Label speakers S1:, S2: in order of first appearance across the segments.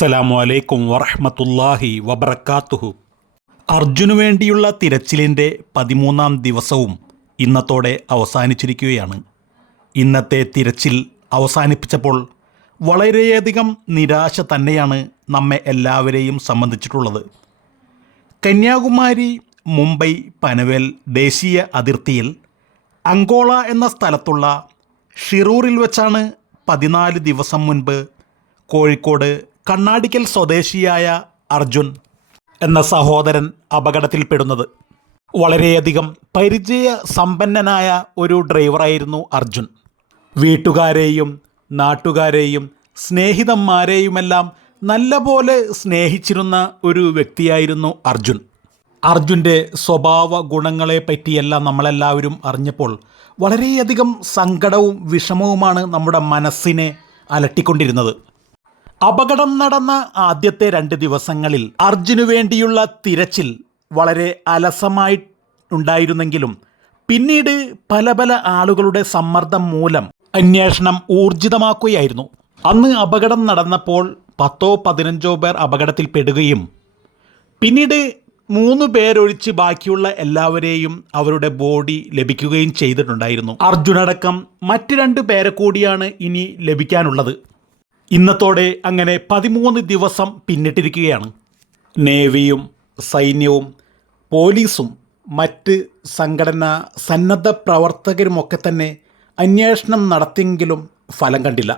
S1: അസ്സലാമു അലൈക്കും വറഹമത്തല്ലാഹി വബർക്കാത്തുഹു അർജുനു വേണ്ടിയുള്ള തിരച്ചിലിന്റെ പതിമൂന്നാം ദിവസവും ഇന്നത്തോടെ അവസാനിച്ചിരിക്കുകയാണ്. ഇന്നത്തെ തിരച്ചിൽ അവസാനിപ്പിച്ചപ്പോൾ വളരെയധികം നിരാശ തന്നെയാണ് നമ്മെ എല്ലാവരെയും സംബന്ധിച്ചിട്ടുള്ളത്. കന്യാകുമാരി മുംബൈ പനവേൽ ദേശീയ അതിർത്തിയിൽ അങ്കോള എന്ന സ്ഥലത്തുള്ള ഷിറൂറിൽ വെച്ചാണ് പതിനാല് ദിവസം മുൻപ് കോഴിക്കോട് കണ്ണാടിക്കൽ സ്വദേശിയായ അർജുൻ എന്ന സഹോദരൻ അപകടത്തിൽപ്പെടുന്നത്. വളരെയധികം പരിചയ സമ്പന്നനായ ഒരു ഡ്രൈവറായിരുന്നു അർജുൻ. വീട്ടുകാരെയും നാട്ടുകാരെയും സ്നേഹിതന്മാരെയുമെല്ലാം നല്ലപോലെ സ്നേഹിച്ചിരുന്ന ഒരു വ്യക്തിയായിരുന്നു അർജുൻ. അർജുന്റെ സ്വഭാവ ഗുണങ്ങളെ പറ്റിയെല്ലാം നമ്മളെല്ലാവരും അറിഞ്ഞപ്പോൾ വളരെയധികം സങ്കടവും വിഷമവുമാണ് നമ്മുടെ മനസ്സിനെ അലട്ടിക്കൊണ്ടിരുന്നത്. അപകടം നടന്ന ആദ്യത്തെ രണ്ട് ദിവസങ്ങളിൽ അർജുനു വേണ്ടിയുള്ള തിരച്ചിൽ വളരെ അലസമായി ഉണ്ടായിരുന്നെങ്കിലും പിന്നീട് പല പല ആളുകളുടെ സമ്മർദ്ദം മൂലം അന്വേഷണം ഊർജിതമാക്കുകയായിരുന്നു. അന്ന് അപകടം നടന്നപ്പോൾ പത്തോ പതിനഞ്ചോ പേർ അപകടത്തിൽ പെടുകയും പിന്നീട് മൂന്ന് പേരൊഴിച്ച് ബാക്കിയുള്ള എല്ലാവരെയും അവരുടെ ബോഡി ലഭിക്കുകയും ചെയ്തിട്ടുണ്ടായിരുന്നു. അർജുനടക്കം മറ്റ് രണ്ട് പേരെ കൂടിയാണ് ഇനി ലഭിക്കാനുള്ളത്. ഇന്നത്തോടെ അങ്ങനെ പതിമൂന്ന് ദിവസം പിന്നിട്ടിരിക്കുകയാണ്. നേവിയും സൈന്യവും പോലീസും മറ്റ് സംഘടനാ സന്നദ്ധ പ്രവർത്തകരുമൊക്കെ തന്നെ അന്വേഷണം നടത്തിയെങ്കിലും ഫലം കണ്ടില്ല.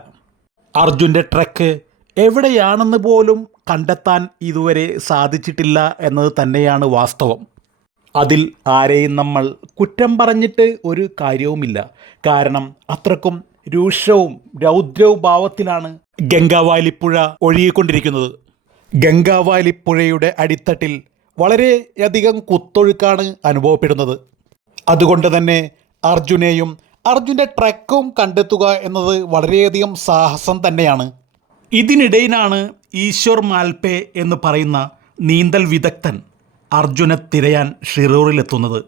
S1: അർജുന്റെ ട്രക്ക് എവിടെയാണെന്ന് പോലും കണ്ടെത്താൻ ഇതുവരെ സാധിച്ചിട്ടില്ല എന്നത് തന്നെയാണ് വാസ്തവം. അതിൽ ആരെയും നമ്മൾ കുറ്റം പറഞ്ഞിട്ട് ഒരു കാര്യവുമില്ല. കാരണം അത്രക്കും രൂക്ഷവും രൗദ്രവും ഭാവത്തിലാണ് ഗംഗാവാലിപ്പുഴ ഒഴുകിക്കൊണ്ടിരിക്കുന്നത്. ഗംഗാവാലിപ്പുഴയുടെ അടിത്തട്ടിൽ വളരെയധികം കുത്തൊഴുക്കാണ് അനുഭവപ്പെടുന്നത്. അതുകൊണ്ട് തന്നെ അർജുനെയും അർജുന്റെ ട്രക്കും കണ്ടെത്തുക എന്നത് വളരെയധികം സാഹസം തന്നെയാണ്. ഇതിനിടയിലാണ് ഈശ്വർ മാൽപേ എന്ന് പറയുന്ന നീന്തൽ വിദഗ്ധൻ അർജുനെ തിരയാൻ ഷിറൂറിലെത്തുന്നത്.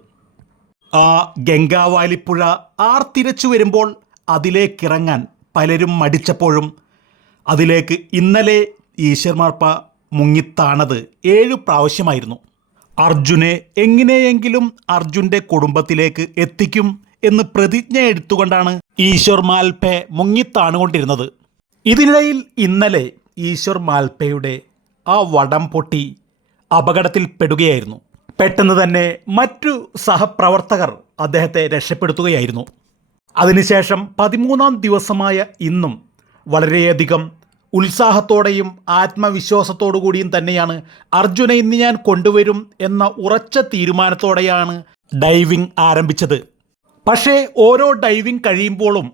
S1: ആ ഗംഗാവാലിപ്പുഴ ആർ തിരച്ചു വരുമ്പോൾ അതിലേക്കിറങ്ങാൻ പലരും മടിച്ചപ്പോഴും അതിലേക്ക് ഇന്നലെ ഈശ്വർമാർപ്പ മുങ്ങിത്താണത് ഏഴു പ്രാവശ്യമായിരുന്നു. അർജുനെ എങ്ങനെയെങ്കിലും അർജുന്റെ കുടുംബത്തിലേക്ക് എത്തിക്കും എന്ന് പ്രതിജ്ഞ എടുത്തുകൊണ്ടാണ് ഈശ്വർ മാൽപ്പെ മുങ്ങിത്താണുകൊണ്ടിരുന്നത്. ഇതിനിടയിൽ ഇന്നലെ ഈശ്വർ മാൽപ്പയുടെ ആ വടം പൊട്ടി അപകടത്തിൽപ്പെടുകയായിരുന്നു. പെട്ടെന്ന് തന്നെ മറ്റു സഹപ്രവർത്തകർ അദ്ദേഹത്തെ രക്ഷപ്പെടുത്തുകയായിരുന്നു. അതിനുശേഷം പതിമൂന്നാം ദിവസമായ ഇന്നും വളരെയധികം ഉത്സാഹത്തോടെയും ആത്മവിശ്വാസത്തോടു കൂടിയും തന്നെയാണ് അർജുനെ ഇന്ന് ഞാൻ കൊണ്ടുവരും എന്ന ഉറച്ച തീരുമാനത്തോടെയാണ് ഡൈവിംഗ് ആരംഭിച്ചത്. പക്ഷേ ഓരോ ഡൈവിംഗ് കഴിയുമ്പോഴും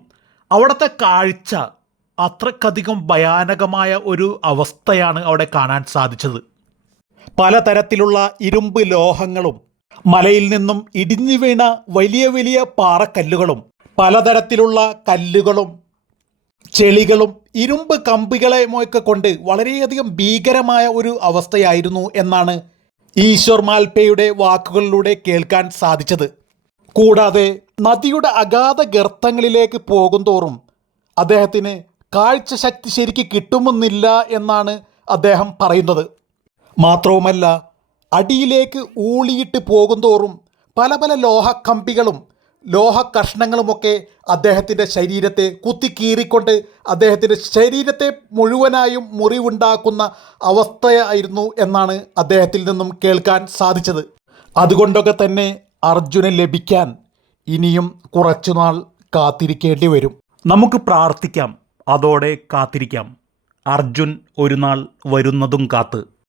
S1: അവിടുത്തെ കാഴ്ച അത്രക്കധികം ഭയാനകമായ ഒരു അവസ്ഥയാണ് അവിടെ കാണാൻ സാധിച്ചത്. പലതരത്തിലുള്ള ഇരുമ്പ് ലോഹങ്ങളും മലയിൽ നിന്നും ഇടിഞ്ഞു വീണ വലിയ വലിയ പാറക്കല്ലുകളും പലതരത്തിലുള്ള കല്ലുകളും ചെളികളും ഇരുമ്പ് കമ്പികളെയുമൊക്കെ കൊണ്ട് വളരെയധികം ഭീകരമായ ഒരു അവസ്ഥയായിരുന്നു എന്നാണ് ഈശ്വർ മാൽപ്പയുടെ വാക്കുകളിലൂടെ കേൾക്കാൻ സാധിച്ചത്. കൂടാതെ നദിയുടെ അഗാധ ഗർത്തങ്ങളിലേക്ക് പോകുന്തോറും അദ്ദേഹത്തിന് കാഴ്ച ശക്തി ശരിക്ക് കിട്ടുമെന്നില്ല എന്നാണ് അദ്ദേഹം പറയുന്നത്. മാത്രവുമല്ല അടിയിലേക്ക് ഊളിയിട്ട് പോകുന്തോറും പല പല ലോഹക്കമ്പികളും ലോഹ കഷ്ണങ്ങളുമൊക്കെ അദ്ദേഹത്തിന്റെ ശരീരത്തെ കുത്തിക്കീറിക്കൊണ്ട് അദ്ദേഹത്തിന്റെ ശരീരത്തെ മുഴുവനായും മുറിവുണ്ടാക്കുന്ന അവസ്ഥയായിരുന്നു എന്നാണ് അദ്ദേഹത്തിൽ നിന്നും കേൾക്കാൻ സാധിച്ചത്. അതുകൊണ്ടൊക്കെ തന്നെ അർജുനെ ലഭിക്കാൻ ഇനിയും കുറച്ചുനാൾ കാത്തിരിക്കേണ്ടി വരും. നമുക്ക് പ്രാർത്ഥിക്കാം. അതോടെ കാത്തിരിക്കാം. അർജുൻ ഒരു നാൾ വരുന്നതും കാത്ത്.